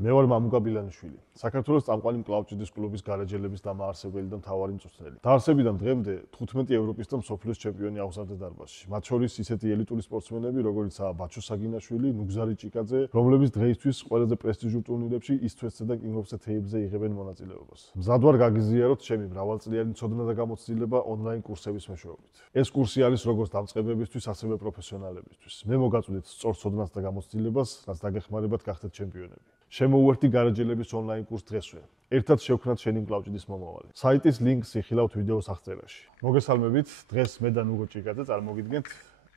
მე ვარ მამუკა ბილანიშვილი, საქართველოს წამყვანი მკლავჭიდის კლუბის გარეჯელების დამაარსებელი და მთავარი მწვრთნელი. დაარსებიდან დღემდე 15 ევროპის და მსოფლიოს ჩემპიონი აღზარდა დარბაზში. მათ შორის ისეთი ელიტური სპორტსმენები, როგორიცაა ბაჩო საგინაშვილი, ნუგზარი ჭიკაძე, რომლებიც დღეისთვის ყველაზე პრესტიჟულ ტურნირებში East-West და King of the Table-ზე იღებენ მონაწილეობას. მზად ვარ გაგიზიაროთ ჩემი მრავალწლიანი ცოდნა და გამოცდილება ონლაინ კურსების მეშვეობით. ეს კურსი არის როგორც დამწყებებისთვის, ასევე პროფესიონალებისთვის. მე მოგაწვდით სწორ ცოდნას და გამოცდილებას, რაც დაგეხმარებათ გახდეთ ჩემპიონები. შემოუერთდი გარეჯელების ონლაინ კურს დღესვე. ერთად შევქმნათ შენი მკლავჭიდის მომავალი. საიტის ლინკს იხილავთ ვიდეოს აღწერაში. მოგესალმებით, დღეს მე და ნუგო ჭიკაძე წარმოგიდგენთ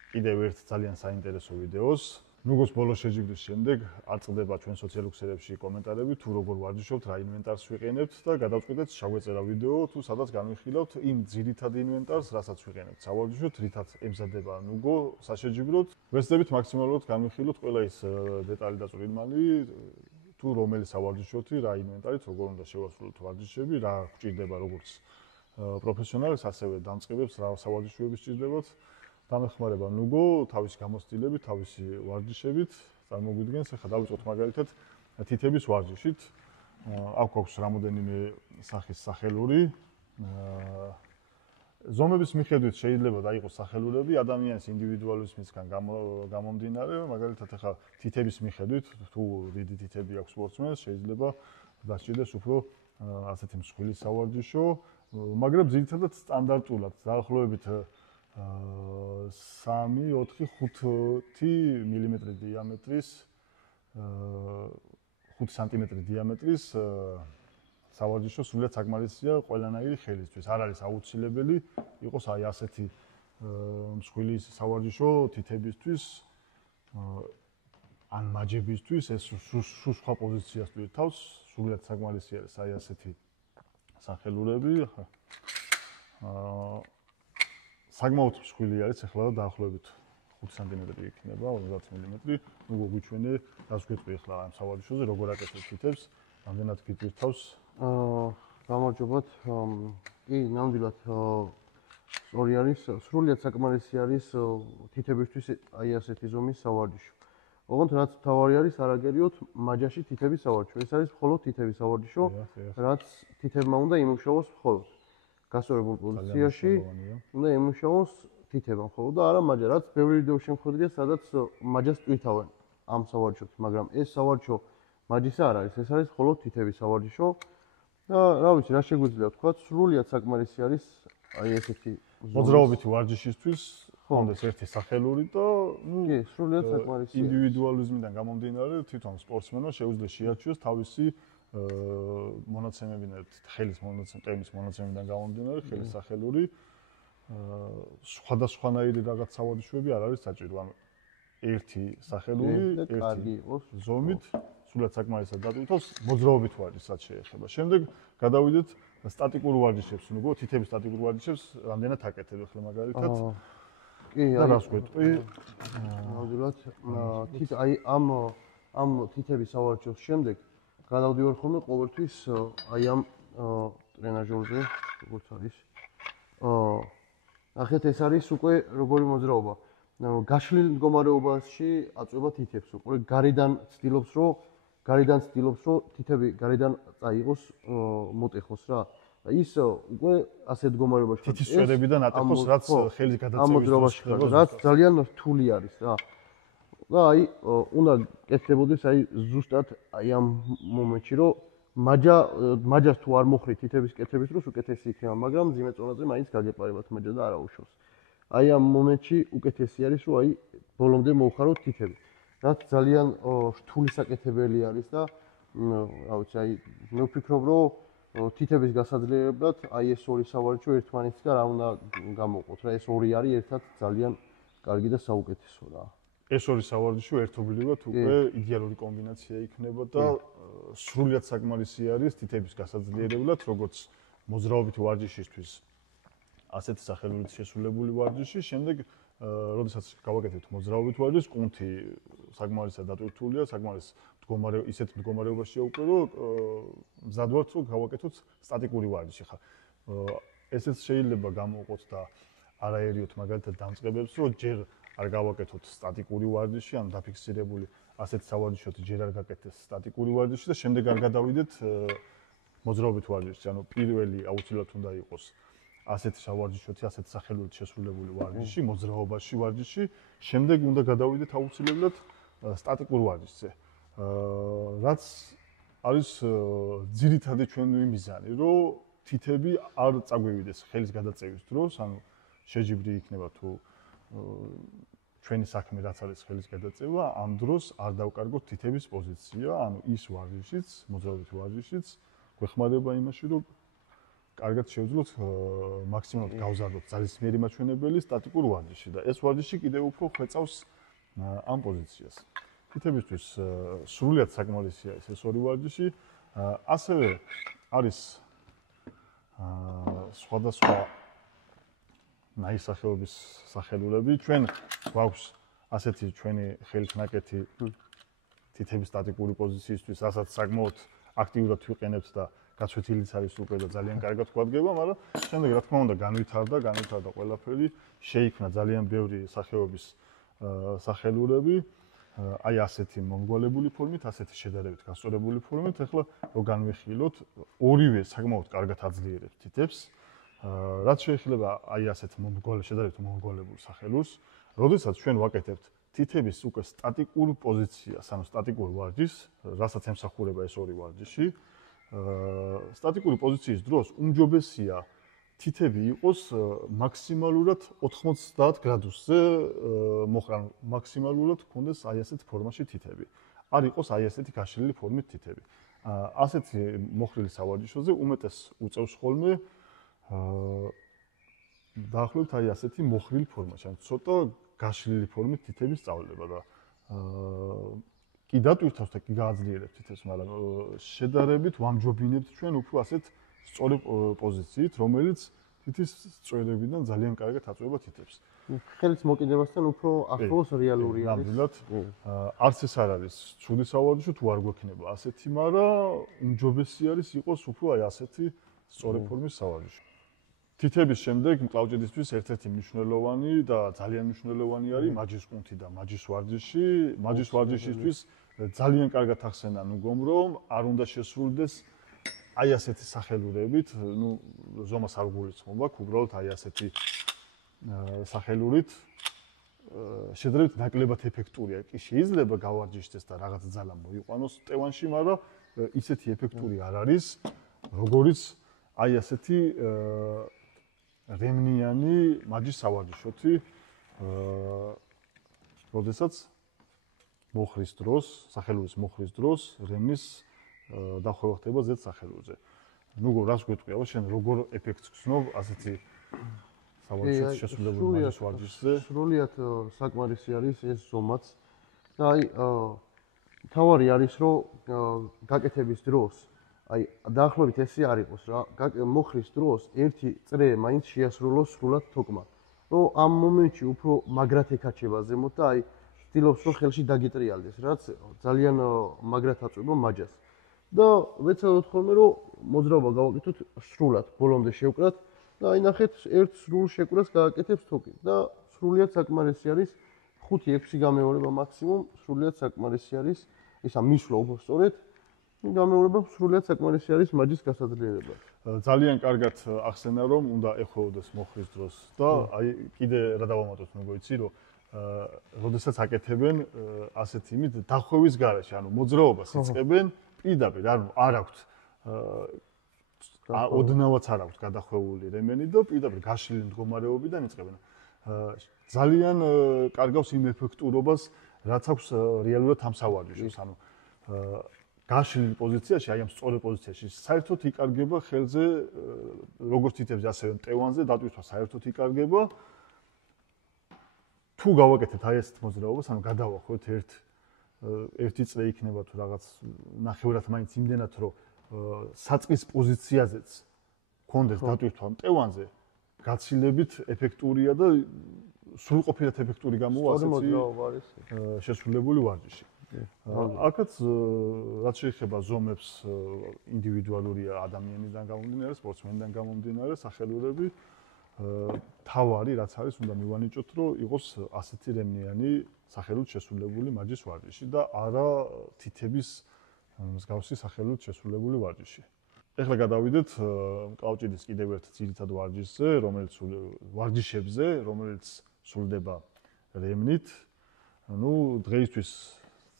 კიდევ ერთ ძალიან საინტერესო ვიდეოს. ნუგოს ბოლოს შეჯიბრის შემდეგ არ წყდება ჩვენ სოციალურ ქსელებში კომენტარები თუ როგორ ვარჯიშობთ, რა ინვენტარს ვიყენებთ და გადავწყვიტეთ შევეწერა ვიდეო თუ სადაც განვიხილავთ იმ ძირითად ინვენტარს, რასაც ვიყენებთ სავარჯიშოდ, რითაც ემზადება ნუგო საშეჯიბროდ. ვეცდებით მაქსიმალურად განვიხილოთ ყველა ის დეტალი და წვრილმანი თუ რომელი სავარჯიშოთი, რა ინვენტარით, როგორ უნდა შევასრულოთ ვარჯიშები, რა გვჭირდება როგორც პროფესიონალებს, ასევე დამწყებებს, რა სავარჯიშოები სჭირდებათ. დამეხმარება ნუგო თავისი გამოცდილებით, თავისი ვარჯიშებით წარმოგვიდგენს. ახლა დავიწყოთ მაგალითად თითების ვარჯიშით. აქვს რამოდენიმე სახის სახელური. ზომების მიხედვით შეიძლება დაიყოს სახელურები ადამიანის ინდივიდუალიზმისგან გამომდინარე, მაგალითად ახლა თითების მიხედვით თუ დიდი თითები აქვს სპორტსმენს, შეიძლება დასჭირდეს უფრო ასეთი მსხვილი სავარჯიშო, მაგრამ ძირითადად სტანდარტულად დაახლოებით 3-4-5 მილიმეტრი დიამეტრის 5 სანტიმეტრი დიამეტრის სავარჯიშო სრულიად საკმარისია ყველანაირი ხელისთვის. არ არის აუცილებელი იყოს აი ასეთი მსხვილი სავარჯიშო თითებისთვის ან მაჯებისთვის, ეს სხვა პოზიციას თვითავს, სრულიად საკმარისი არის აი ასეთი სახელურები. საკმაოდ მსხვილი არის ახლა და დაახლოებით 5 სანტიმეტრი იქნება, 50 მილიმეტრი. ნუ გვიჩვენე, რას გვეტყვი ახლა ამ სავარჯიშოზე, როგორ აკეთებ თითებს, რამდენად გიწირთავს? გამარჯობათ. კი, ნამდვილად სწორი არის, სრულიად საკმარისი არის თითებისთვის აი ასეთი ზომის სავარჯიშო. ოღონდ რაც თავარი არის, არაგერიოთ მაჯაში თითების სავარჯიშო. ეს არის მხოლოდ თითების სავარჯიშო, რაც თითებმა უნდა იმუშაოს მხოლოდ. გასწორებულ პოზიციაში უნდა იმუშაოს თითება მხოლოდ და არა მაჯა, რაც ბევრი ვიდეო შემოხვედრია, სადაც მაჯას ტვირთავენ ამ სავარჯიშოთ, მაგრამ ეს სავარჯიშო მაჯისა არ არის, ეს არის მხოლოდ თითების სავარჯიშო. და რა ვიცი, რა შეგვიძლია თქვა, სრულიად საკმარისი არის აი ესეთი მოძრაობითი ვარჯიშისთვის, ხონდეს ერთი სახელური და კი, სრულიად საკმარისია. ინდივიდუალიზმიდან გამომდინარე, თვითონ სპორტსმენმა შეუძლია შეარჩიოს თავისი მონაცემებიდან, ხელის ტემის მონაცემებიდან გამომდინარე, ხელის სახელური სხვადასხვანაირი რაღაც სავარჯიშოები არ არის საჭირო. ანუ ერთი სახელური, ერთი ზომით სულად საკმარისად დატვირთავს მოძრაობით ვარჯიშსაც შეეხება. შემდეგ გადავიდეთ სტატიკურ ვარჯიშებს, ნუგო, თითების სტატიკურ ვარჯიშებს რამდენად აკეთებ ახლა მაგალითად? კი, და რას გვეტყვი? ნამდვილად, აი ამ თითების სავარჯიშოს შემდეგ გადავდივარ ხოლმე ყოველთვის აი ამ ტრენაჟორზე, როგორც არის. ნახეთ, ეს არის უკვე როგორი მოძრაობა. გაშლილ მდგომარეობაში აწვება თითებს. უკვე გარედან ცდილობს, რომ თითები გარედან წაიღოს, მოტეხოს რა. ის უკვე ასეთ მდგომარეობაში თითის წვერებიდან ატეხოს, რაც ხელის გადაწევის დროს ხდება, რაც ძალიან რთული არის რა. და აი უნდა კეთდებოდეს აი ზუსტად აი ამ მომენტში, რომ მაჯას თუ არ მოხრი თითების კეთების დროს უკეთესი იქნება, მაგრამ მძიმე წონაზე მაინც გაგეპარებათ მაჯა და არა უშავს. აი ამ მომენტში უკეთესი არის, რომ აი ბოლომდე მოუხაროთ თითები. რაც ძალიან რთული საკეთებელი არის და რა ვიცი, აი მე ვფიქრობ, რომ თითების გასაძლიერებლად აი ეს ორი სავარჯიშო ერთმანეთისგან რა უნდა გამოყოთ რა, ეს ორი არის ერთად ძალიან კარგი და საუკეთესო რა. ეს ორი სავარჯიშო ერთობლივად უკვე იდეალური კომბინაცია იქნება და სრულიად საკმარისი არის თითების გასაძლიერებლად, როგორც მოძრაობითი ვარჯიშისთვის, ასეთი სახელურით შესრულებული ვარჯიში. შემდეგ, როდესაც გავაკეთებთ მოძრაობით ვარჯიშს, კუნთი საკმარისად დატვირთულია, ისეთ მდგომარეობაშია უკვე, რომ მზად ვართ, რომ გავაკეთოთ სტატიკური ვარჯიში. ხა ესეც შეიძლება გამოყოთ და არაერიოთ მაგალითად დამწყებებს, რომ ჯერ არ გავაკეთოთ სტატიკური ვარჯიში, ან დაფიქსირებული ასეთი სავარჯიშოთი ჯერ არ გაკეთდეს სტატიკური ვარჯიში და შემდეგ არ გადავიდეთ მოძრაობით ვარჯიშში. ანუ პირველი აუცილებლად უნდა იყოს ასეთი სავარჯიშოთი, ასეთი სახელურით შესრულებული ვარჯიში, მოძრაობაში ვარჯიში, შემდეგ უნდა გადავიდეთ აუცილებლად სტატიკურ ვარჯიშზე. რაც არის ძირითადი ჩვენი მიზანი, რომ თითები არ წაგვივიდეს ხელის გადაწევის დროს, ანუ შეჯიბრი იქნება თუ ჩვენი საქმე რაც არის ხელის გადაწევა, ამ დროს არ დავკარგოთ თითების პოზიცია, ანუ ის ვარჯიშიც, მოძრაობითი ვარჯიშიც გვეხმარება იმაში, რომ კარგად შევძლოთ მაქსიმალურად გავზარდოთ ძალისმიერი მაჩვენებელი სტატიკურ ვარჯიში და ეს ვარჯიში კიდევ უფრო ხვეწავს ამ პოზიციას. თითებისთვის სრულიად საკმარისია ეს ორი ვარჯიში, ასევე არის სხვადასხვა ნაირსახეობის სახელურები. ჩვენ გვაქვს ასეთი ჩვენი ხელით ნაკეთი თითების სტატიკური პოზიციისთვის, რასაც საკმაოდ აქტიურად ვიყენებთ და გაცვეთილიც არის უკვე და ძალიან კარგად გვადგება, მაგრამ შემდეგ რა თქმა უნდა განვითარდა ყველაფერი, შეიქმნა ძალიან ბევრი სახეობის სახელურები, აი ასეთი მომრგვალებული ფორმით, ასეთი შედარებით გასწორებული ფორმით, ახლა რო განვიხილოთ, ორივე საკმაოდ კარგად აძლიერებს თითებს. რაც შეიძლება აი ასეთ შედარებით მომრგვალებულ სახელურს, როდესაც ჩვენ ვაკეთებთ თითების უკვე სტატიკურ პოზიციას, ანუ სტატიკურ ვარჯიშს, რასაც ემსახურება ეს ორი ვარჯიში, სტატიკური პოზიციის დროს უმჯობესია თითები იყოს მაქსიმალურად 90 გრადუსზე მოხრან, მაქსიმალურად გქონდეს აი ასეთ ფორმაში თითები. არ იყოს აი ასეთი გაშლილი ფორმით თითები. ასეთი მოხრილი სავარჯიშოზე უმეტეს უწევს ხოლმე დაახლოებით აი ასეთი მოხრილი ფორმა, ან ცოტა გაშლილი ფორმით თითების სწავლება და კი დატვირთავს და კი გააძლიერებს თითებს, მაგრამ შედარებით ვამჯობინებთ ჩვენ უფრო ასეთ სწორი პოზიციით, რომელიც თითის წვერებიდან ძალიან კარგად აწვება თითებს. ხელის მოკიდებასთან უფრო ახლოს რეალური არის. ნამდვილად, არც ეს არ არის ცუდი სავარჯიშო, თუ არ გვექნება ასეთი, მაგრამ უმჯობესი არის იყოს უფრო აი ასეთი სწორი ფორმის სავარჯიშო. თითების შემდეგ მკლავჭიდისთვის ერთ-ერთი მნიშვნელოვანი და ძალიან მნიშვნელოვანი არის მაჯის კუნთი და მაჯის ვარჯიში. მაჯის ვარჯიშისთვის ძალიან კარგად ახსენან უგომ რომ არ უნდა შესრულდეს აი ასეთი სახელურებით, ზომას არ გულისხმობ აქ, უბრალოდ აი ასეთი სახელურით შედარებით ნაკლებად ეფექტურია. კი შეიძლება გავარჯიშდეს და რაღაც ძალა მოიყვანოს ტევანში, მაგრამ ისეთი ეფექტური არ არის, როგორიც აი ასეთი რემნიანი მაჯის სავარჯიშოთი, როდესაც მოხრის დროს, სახელურის მოხრის დროს რემნის დახვევა ხდება ზედ სახელურზე. რას გვეტყვია, შენ როგორ ეფექტს გცნობ ასეთი სავარჯიშოთი შესრულებული მაჯის ვარჯიშზე? სრულიად საკმარისი არის ეს ზომაც. და აი თავარი არის, რომ გაკეთების დროს აი დაახლოებით ესე არ იყოს რა, მოხრის დროს ერთი წრე მაინც შეასრულოს სრულად თოკმა. რომ ამ მომენტში უფრო მაგრად ეკაჩება ზემოთ და აი ცდილობს რომ ხელში დაგიტრიალდეს, რაც ძალიან მაგრად აწვება მაჯას. და ვეცადოთ ხოლმე რომ მოძრაობა გავაკეთოთ სრულად, ბოლომდე შევკრათ და აი ნახეთ ერთ სრულ შეკვრას გააკეთებს თოკი და სრულიად საკმარისი არის 5-6 გამეორება მაქსიმუმ, სრულიად საკმარისი არის ისა მისვლა უფრო სწორედ გამეორება სრულიად საკმარისი არის მაჯის გასაძლიერებლად. ძალიან კარგად ახსენა რომ უნდა ეხვეოდეს მოხრის დროს და აი კიდე რა დავამატოთ მეგოიცი რომ როდესაც აკეთებენ ასეთ იმით დახვევის გარეშე, ანუ მოძრაობას იწყებენ პირდაპირ, ანუ არ აქვთ ოდნავაც არ აქვთ გადახვეული რემენი და პირდაპირ გაშლილი მდგომარეობიდან იწყებენ. ძალიან კარგავს იმ ეფექტურობას, რაც აქვს რეალურად ამ სავარჯიშოს, ანუ გაშლილი პოზიციაში, აი ამ სწორი პოზიციაში საერთოდ იკარგება ხელზე როგორც თითებზე, ასევე მტევანზე დატვირთვა საერთოდ იკარგება. თუ გავაკეთებთ აი ესეთ მოძრაობას, ანუ გადავახვევთ ერთი წრე იქნება თუ რაღაც ნახევრად მაინც იმდენად, რომ საწყის პოზიციაზეც გქონდეს დატვირთვა მტევანზე, გაცილებით ეფექტურია და სრულყოფილად ეფექტური გამოვა ასეთი შესრულებული ვარჯიში. აქაც რაც შეეხება ზომებს, ინდივიდუალურია ადამიანიდან გამომდინარე, სპორტსმენიდან გამომდინარე, სახელურები თავარი რაც არის უნდა მივანიჭოთ, რომ იყოს ასეთი რემნიანი სახელით შესრულებული მაჯის ვარჯიში და არა თითების მსგავსი სახელით შესრულებული ვარჯიში. ეხლა გადავიდეთ კლავჭიდის კიდევ ერთ ძირითად ვარჯიშზე, ვარჯიშებზე, რომელიც სრულდება რემნით. დღეისთვის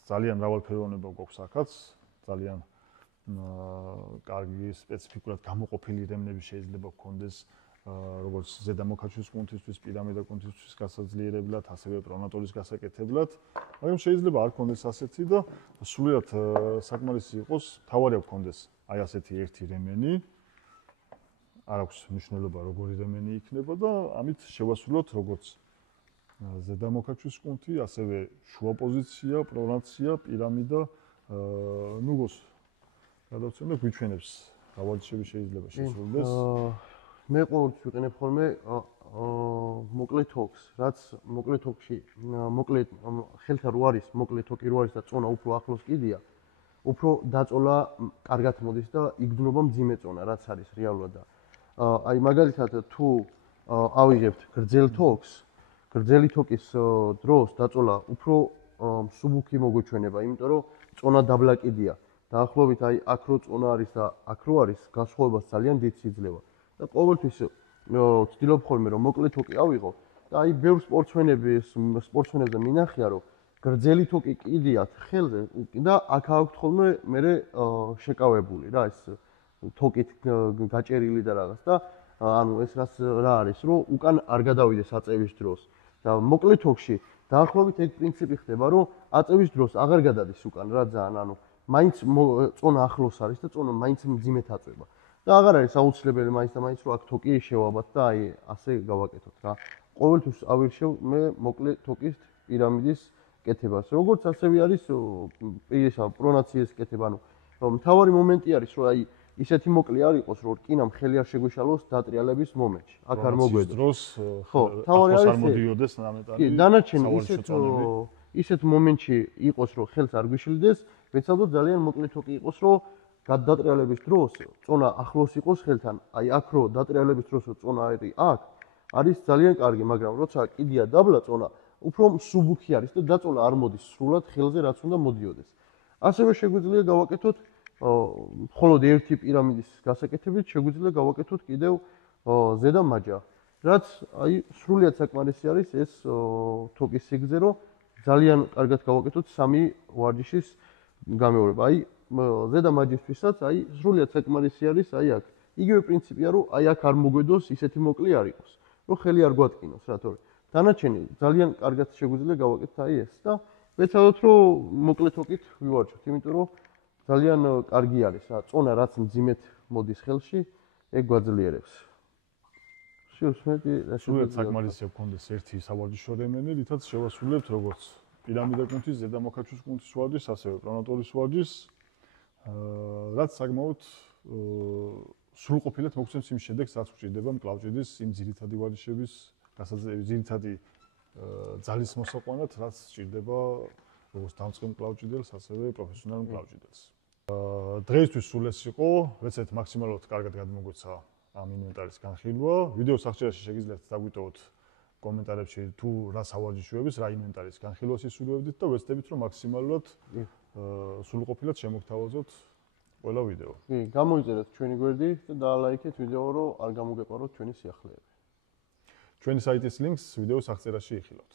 ძალიან მრავალფეროვნება გვაქვს აქაც, ძალიან კარგი სპეციფიკურად გამოყოფილი რემნები შეიძლება გქონდეს, როგორც ზედამოქაჩვის კუნთისთვის, პირამიდა კუნთისთვის გასაძლიერებლად, ასევე პრონატორის გასაკეთებლად. მაგრამ შეიძლება არ გქონდეს ასეთი და სრულიად საკმარისი იყოს, თავარი აქვს გქონდეს აი ასეთი ერთი რემენი. არ აქვს მნიშვნელობა როგორი რემენი იქნება და ამით შევასრულოთ როგორც ზედამოქაჩვის კუნთი, ასევე შუა პოზიცია, პრონაცია, პირამიდა, გოს გადავცემ და გვიჩვენებს რა ვარჯიშები შეიძლება შესრულდეს. მე ყოველთვის ვიყენებ ხოლმე მოკლე თოკს, რაც მოკლე თოკში, მოკლე ხელთან რო არის, მოკლე თოკი რო არის და წონა უფრო ახლოს კიდია, უფრო დაწოლა კარგად მოდის და იგდნობა მძიმე წონა, რაც არის რეალურად. აი მაგალითად თუ ავიღებთ გრძელ თოკს, გრძელი თოკის დროს დაწოლა უფრო მსუბუქი მოგვეჩვენება, იმიტომ რომ წონა დაბლა კიდია. დაახლოებით აი აქ რო წონა არის და აქ რო არის, განსხვავებას ძალიან დიდ იძლევა. და ყოველთვის ვცდილობ ხოლმე რომ მოკლე თოკი ავიღო და აი ბევრ სპორტსმენებზე მინახია რომ გრძელი თოკი კიდიათ ხელზე და აქ აქვთ ხოლმე მე შეკავებული რა ეს თოკით გაჭერილი და რაღაც და ანუ ეს რა არის რომ უკან არ გადავიდეს აწევის დროს და მოკლე თოკში დაახლოებით ეგ პრინციპი ხდება რომ აწევის დროს აღარ გადადის უკან რა ძალიან ანუ მაინც წონა ახლოს არის და წონა მაინც მძიმედ აწევა და აღარ არის აუცილებელი მაინც და მაინც რომ აქ თოკი შევაბათ და აი ასე გავაკეთოთ რა. ყოველთვის ავირჩევ მე მოკლე თოკის პირამიდის კეთებას. როგორც ასევე არის ესა პრონაციის კეთება, ანუ მთავარი მომენტი არის რომ აი ისეთი მოკლე არ იყოს რომ რკინამ ხელი არ შეგვეშალოს დატრიალების მომენტში. აქ არ მოგვედოს. დროს ხო, თავარი არის არ მოდიოდეს ნამეტარი. კი, დანარჩენი ისეთ მომენტში იყოს რომ ხელს არ გვიშლდეს, ვეცადოთ ძალიან მოკლე თოკი იყოს რომ გადატრიალების დროს წონა ახლოს იყოს ხელთან. აი აქ რო დატრიალების დროს წონა არის ძალიან კარგი, მაგრამ როცა კიდია დაბლა წონა, უფრო მსუბუქი არის და დაწოლა არ მოდის სრულად ხელზე რაც უნდა მოდიოდეს. ასევე შეგვიძლია გავაკეთოთ მხოლოდ ერთი პირამიდის გასაკეთებით შეგვიძლია გავაკეთოთ კიდევ ზედა მაჯა, რაც აი სრულად საკმარისი არის ეს თოკის სიგრძე, რომ ძალიან კარგად გავაკეთოთ სამი ვარჯიშის გამეორება. აი ზედა მაჯისთვისაც აი სრულად საკმარისი არის აი აქ. იგივე პრინციპია, რომ აი აქ არ მოგვედოს ისეთი მოკლე არ იყოს, რომ ხელი არ გვატკინოს რა თორე. დანარჩენი ძალიან კარგად შეგვიძლია გავაკეთოთ აი ეს და ვეცადოთ რომ მოკლე თოკით ვივარჯოთ, იმიტომ რომ ძალიან კარგი არის რა, წონა რაც მძიმედ მოდის ხელში, ეგ გვაძლიერებს. სრულად საკმარისია გქონდეს ერთი სავარჯიშო რემენი, რითაც შევასრულებთ როგორც პირამიდა კუნთის, ზედამოქაჩვის კუნთის ვარჯიშს, ასევე პრონატორის ვარჯიშს, რაც საკმაოდ სრულყოფილად მოგცემს იმ შედეგს, რაც გვჭირდება მკლავჭიდის იმ ძირითადი ვარჯიშების ძირითადი ძალის მოსაყვანად, რაც სჭირდება როგორც დამწყებ მკლავჭიდელს, ასევე პროფესიონალ მკლავჭიდელს. დღეისთვის სულ ეს იყო, ვეცეთ მაქსიმალურად კარგად გადმოგვეცა ამ ინვენტარის განხილვა. ვიდეოს აღწერაში შეგიძლიათ დაგვიტოვოთ კომენტარებში თუ რა სავარჯიშოების, რა ინვენტარის განხილვას ისურვებდით და ვეცდებით რომ მაქსიმალურად სრულყოფილად შემოგთავაზოთ ყველა ვიდეო. კი, გამოიწერეთ ჩვენი გვერდი და დაალაიქეთ ვიდეო, რომ არ გამოგეყაროთ ჩვენი სიახლეები. ჩვენი საიტის ლინკს ვიდეოს აღწერაში იხილავთ.